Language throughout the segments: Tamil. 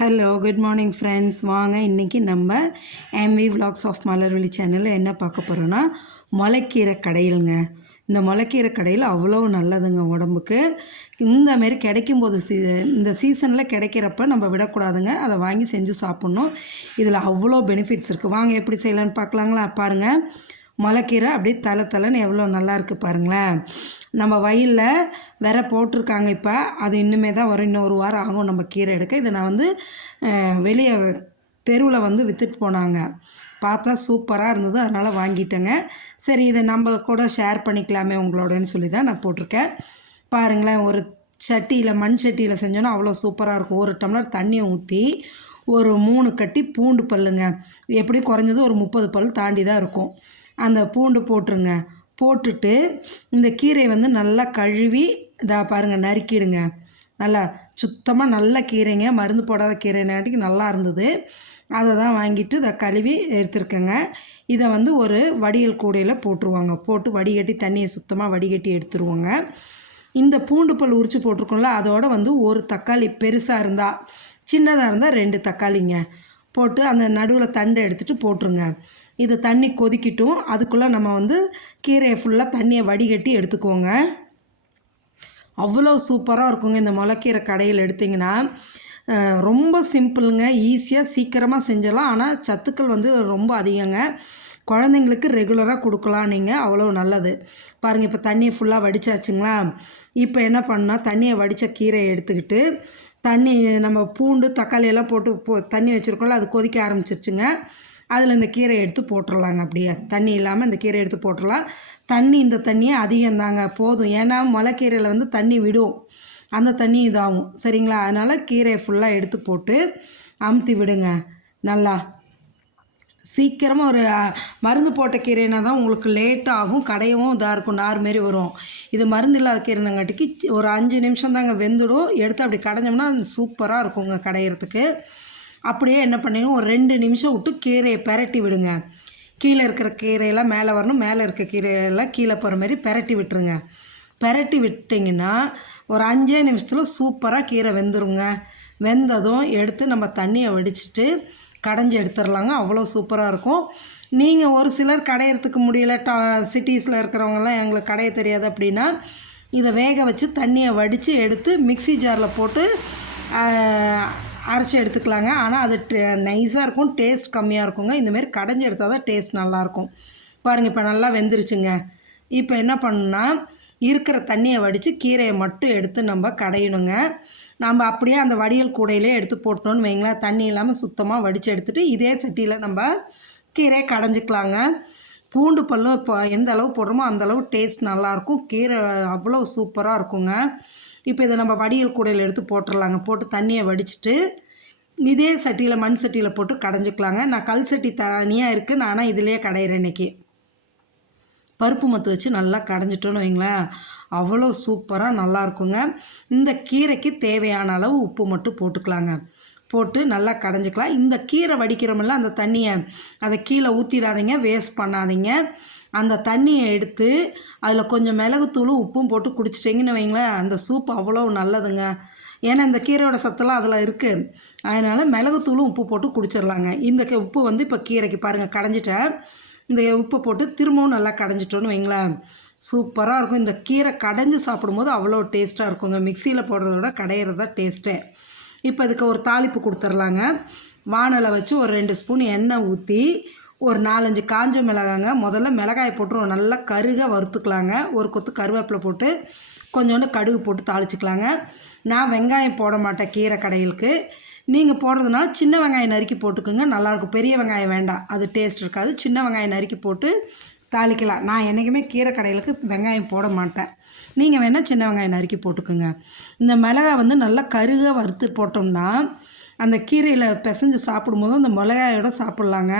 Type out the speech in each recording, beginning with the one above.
Hello good morning friends. வாங்க இன்றைக்கி நம்ம எம்வி விலாக்ஸ் ஆஃப் மலர்விழி சேனலில் என்ன பார்க்க போகிறோன்னா முளைக்கீரை கடையிலுங்க. இந்த முளைக்கீரை கடையில் அவ்வளோ நல்லதுங்க உடம்புக்கு. இந்தமாரி கிடைக்கும்போது இந்த சீசனில் கிடைக்கிறப்ப நம்ம விடக்கூடாதுங்க, அதை வாங்கி செஞ்சு சாப்பிட்ணும். இதில் அவ்வளோ பெனிஃபிட்ஸ் இருக்குது. வாங்க எப்படி செய்யலான்னு பார்க்கலாங்களா? பாருங்கள், முளைக்கீரை அப்படியே தலைன்னு எவ்வளோ நல்லா இருக்குது பாருங்களேன். நம்ம வயலில் வேற போட்டிருக்காங்க. இப்போ அது இன்னுமே தான் வரும், இன்னும் 1 வாரம் ஆகும் நம்ம கீரை எடுக்க. இதை நான் வெளியே தெருவில் விற்றுட்டு போனாங்க. பார்த்தா சூப்பராக இருந்தது, அதனால் வாங்கிட்டேங்க. சரி, இதை நம்ம கூட ஷேர் பண்ணிக்கலாமே உங்களோடன்னு சொல்லி தான் நான் போட்டிருக்கேன். பாருங்களேன், ஒரு சட்டியில் மண் சட்டியில் செஞ்சோன்னா அவ்வளோ சூப்பராக இருக்கும். 1 டம்ளர் தண்ணியை ஊற்றி ஒரு 3 கட்டி பூண்டு பல்லுங்க, எப்படியும் குறைஞ்சது ஒரு 30 பல் தாண்டி தான் இருக்கும். அந்த பூண்டு போட்டுருங்க. போட்டுட்டு இந்த கீரையை நல்லா கழுவி பாருங்கள் நறுக்கிடுங்க. நல்லா சுத்தமாக நல்ல கீரைங்க, மருந்து போடாத கீரைனாட்டிக்கு நல்லா இருந்தது. அதை தான் வாங்கிட்டு இதை கழுவி எடுத்துருக்கேங்க. இதை ஒரு வடிகல் கூடையில் போட்டுருவாங்க. போட்டு வடிகட்டி தண்ணியை சுத்தமாக வடிகட்டி எடுத்துருவோங்க. இந்த பூண்டு பல் உரித்து போட்டிருக்கோம்ல, அதோட 1 தக்காளி பெருசாக இருந்தால், சின்னதாக இருந்தால் 2 தக்காளிங்க போட்டு அந்த நடுவில் தண்டை எடுத்துகிட்டு போட்டுருங்க. இது தண்ணி கொதிக்கட்டும். அதுக்குள்ளே நம்ம கீரையை ஃபுல்லாக தண்ணியை வடிகட்டி எடுத்துக்கோங்க. அவ்வளோ சூப்பராக இருக்குங்க. இந்த முளைக்கீரை கடையில் எடுத்திங்கன்னா ரொம்ப சிம்பிளுங்க, ஈஸியாக சீக்கிரமாக செஞ்சிடலாம். ஆனால் சத்துக்கள் ரொம்ப அதிகங்க. குழந்தைங்களுக்கு ரெகுலராக கொடுக்கலாம் நீங்கள், அவ்வளோ நல்லது. பாருங்கள், இப்போ தண்ணியை ஃபுல்லாக வடித்தாச்சுங்களா? இப்போ என்ன பண்ணால் தண்ணியை வடித்த கீரையை எடுத்துக்கிட்டு தண்ணி நம்ம பூண்டு தக்காளி எல்லாம் போட்டு தண்ணி வச்சுருக்கோம்ல, அது கொதிக்க ஆரம்பிச்சிருச்சுங்க. அதில் இந்த கீரையை எடுத்து போட்டுடலாங்க. அப்படியே தண்ணி இல்லாமல் இந்த கீரை எடுத்து போட்டுடலாம். இந்த தண்ணியே அதிகம்தாங்க, போதும். ஏன்னா முளைக்கீரையில் தண்ணி விடும், அந்த தண்ணி இதாகும். சரிங்களா? அதனால் கீரையை ஃபுல்லாக எடுத்து போட்டு அமுத்தி விடுங்க. நல்லா சீக்கிரமாக ஒரு மருந்து போட்ட கீரைனா தான் உங்களுக்கு லேட் ஆகும், கடையவும் இதாக இருக்கும், நார் மாரி வரும். இது மருந்து இல்லாத கீரைனங்காட்டிக்கு ஒரு 5 நிமிஷம் தாங்க வெந்துடும். எடுத்து அப்படி கடைஞ்சோம்னா சூப்பராக இருக்குங்க கடையிறதுக்கு. அப்படியே என்ன பண்ணிங்க, ஒரு 2 நிமிஷம் விட்டு கீரையை பெரட்டி விடுங்க. கீழே இருக்கிற கீரையெல்லாம் மேலே வரணும், மேலே இருக்க கீரையெல்லாம் கீழே போகிற மாதிரி பெரட்டி விட்டுருங்க. பெரட்டி விட்டிங்கன்னா ஒரு 5 நிமிஷத்தில் சூப்பராக கீரை வெந்துருங்க. வெந்ததும் எடுத்து நம்ம தண்ணியை வடிச்சிட்டு கடைஞ்சி எடுத்துடலாங்க. அவ்வளோ சூப்பராக இருக்கும். நீங்கள் ஒரு சிலர் கடையிறதுக்கு முடியல, சிட்டிஸில் இருக்கிறவங்கலாம் எங்களுக்கு கடைய தெரியாது அப்படின்னா, இதை வேக வச்சு தண்ணியை வடித்து எடுத்து மிக்ஸி ஜாரில் போட்டு அரைச்சி எடுத்துக்கலாங்க. ஆனால் அது நைஸாக இருக்கும், டேஸ்ட் கம்மியாக இருக்குங்க. இந்தமாரி கடைஞ்சி எடுத்தால் தான் டேஸ்ட் நல்லாயிருக்கும். பாருங்கள், இப்போ நல்லா வெந்துருச்சுங்க. இப்போ என்ன பண்ணுன்னா, இருக்கிற தண்ணியை வடித்து கீரையை மட்டும் எடுத்து நம்ம கடையணுங்க. நம்ம அப்படியே அந்த வடிகல் கூடையிலே எடுத்து போட்டோன்னு வைங்களேன், தண்ணி இல்லாமல் சுத்தமாக வடித்து எடுத்துகிட்டு இதே சட்டியில் நம்ம கீரையை கடைஞ்சிக்கலாங்க. பூண்டு பல்லும் இப்போ எந்த அளவு போடுறோமோ அந்தளவு டேஸ்ட் நல்லாயிருக்கும். கீரை அவ்வளோ சூப்பராக இருக்குங்க. இப்போ இதை நம்ம வடிகல் கூடையில் எடுத்து போட்டுடலாங்க. போட்டு தண்ணியை வடிச்சிட்டு இதே சட்டியில் மண் சட்டியில் போட்டு கடைஞ்சிக்கலாங்க. நான் கல் சட்டி தனியாக இருக்குது, நானும் இதிலேயே கடையிறேன் இன்றைக்கி. பருப்பு மத்து வச்சு நல்லா கடைஞ்சிட்டோன்னு வைங்களேன், அவ்வளோ சூப்பராக நல்லாயிருக்குங்க. இந்த கீரைக்கு தேவையான அளவு உப்பு மட்டும் போட்டுக்கலாங்க. போட்டு நல்லா கடைஞ்சிக்கலாம். இந்த கீரை வடிக்கிறோமில்ல, அந்த தண்ணியை அதை கீழே ஊற்றிடாதீங்க, வேஸ்ட் பண்ணாதீங்க. அந்த தண்ணியை எடுத்து அதில் கொஞ்சம் மிளகுத்தூளும் உப்பும் போட்டு குடிச்சிட்டிங்கன்னு வைங்களேன், அந்த சூப் அவ்வளோ நல்லதுங்க. ஏன்னா இந்த கீரையோட சத்தெல்லாம் அதில் இருக்குது. அதனால் மிளகுத்தூளும் உப்பு போட்டு குடிச்சிடலாங்க. இந்த உப்பு இப்போ கீரைக்கு பாருங்கள் கடைஞ்சிட்டேன். இந்த உப்பை போட்டு திரும்பவும் நல்லா கடைஞ்சிட்டோன்னு வைங்களேன், சூப்பராக இருக்கும். இந்த கீரை கடைஞ்சி சாப்பிடும்போது அவ்வளோ டேஸ்ட்டாக இருக்குங்க. மிக்சியில் போடுறத விட கடையிறது தான் டேஸ்ட்டே. இப்போ இதுக்கு ஒரு தாளிப்பு கொடுத்துர்லாங்க. வானலை வச்சு ஒரு 2 ஸ்பூன் எண்ணெய் ஊற்றி ஒரு 4-5 காஞ்ச மிளகாங்க, முதல்ல மிளகாயை போட்டு நல்லா கருக வறுத்துக்கலாங்க. ஒரு கொத்து கருவேப்பிலை போட்டு கொஞ்சோண்டு கடுகு போட்டு தாளிச்சிக்கலாங்க. நான் வெங்காயம் போட மாட்டேன் கீரை கடையிலுக்கு. நீங்கள் போடுறதுனால சின்ன வெங்காயம் நறுக்கி போட்டுக்கோங்க, நல்லாயிருக்கும். பெரிய வெங்காயம் வேண்டாம், அது டேஸ்ட் இருக்காது. சின்ன வெங்காயம் நறுக்கி போட்டு தாளிக்கலாம். நான் என்றைக்குமே கீரை கடையிலுக்கு வெங்காயம் போட மாட்டேன். நீங்கள் வேணால் சின்ன வெங்காயம் நறுக்கி போட்டுக்கோங்க. இந்த மிளகாய் நல்லா கருக வறுத்து போட்டோம்னா அந்த கீரையில் பிசைஞ்சு சாப்பிடும்போது அந்த மிளகாயோடு சாப்பிட்லாங்க.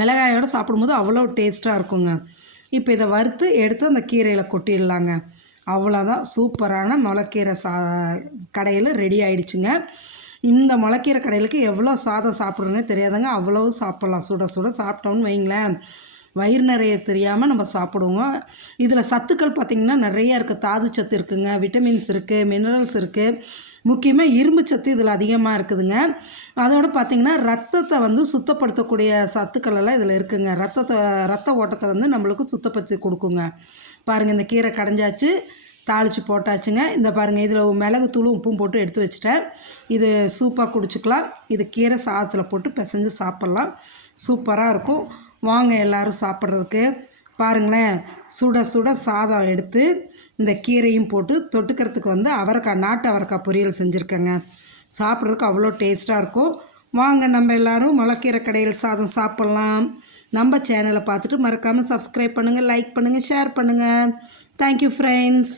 மிளகாயோடு சாப்பிடும்போது அவ்வளோ டேஸ்ட்டாக இருக்குங்க. இப்போ இதை வறுத்து எடுத்து அந்த கீரையில் கொட்டிடலாங்க. அவ்வளோதான், சூப்பரான முளைக்கீரை கடையில் ரெடி ஆகிடுச்சுங்க. இந்த முளைக்கீரை கடையிலுக்கு எவ்வளோ சாதம் சாப்பிட்றோன்னே தெரியாதுங்க, அவ்வளோ சாப்பிட்லாம். சுட சுட சாப்பிட்டோம்னு வைங்களேன், வயிறு நிறைய தெரியாமல் நம்ம சாப்பிடுவோம். இதில் சத்துக்கள் பார்த்திங்கன்னா நிறையா இருக்குது. தாது சத்து இருக்குதுங்க, விட்டமின்ஸ் இருக்குது, மினரல்ஸ் இருக்குது. முக்கியமாக இரும்பு சத்து இதில் அதிகமாக இருக்குதுங்க. அதோடு பார்த்திங்கன்னா ரத்தத்தை வந்து சுத்தப்படுத்தக்கூடிய சத்துக்கள் எல்லாம் இதில் இருக்குதுங்க. ரத்த ஓட்டத்தை வந்து நம்மளுக்கு சுத்தப்படுத்தி கொடுக்குங்க. பாருங்கள், இந்த கீரை கடைஞ்சாச்சு, தாளித்து போட்டாச்சுங்க. இந்த பாருங்கள், இதில் மிளகு தூளும் உப்பும் போட்டு எடுத்து வச்சுட்டேன். இது சூப்பாக குடிச்சிக்கலாம். இது கீரை சாதத்தில் போட்டு பிசைஞ்சு சாப்பிட்லாம். சூப்பராக இருக்கும். வாங்க எல்லோரும் சாப்பிட்றதுக்கு. பாருங்களேன், சுட சுட சாதம் எடுத்து இந்த கீரையும் போட்டு தொட்டுக்கிறதுக்கு வந்து நாட்டு அவரைக்காய் பொரியல் செஞ்சுருக்கேங்க. சாப்பிட்றதுக்கு அவ்வளோ டேஸ்ட்டாக இருக்கும். வாங்க நம்ம எல்லோரும் முளைக்கீரை கடையில் சாதம் சாப்பிட்லாம். நம்ம சேனலை பார்த்துட்டு மறக்காமல் சப்ஸ்கிரைப் பண்ணுங்கள், லைக் பண்ணுங்கள், ஷேர் பண்ணுங்கள். Thank you friends.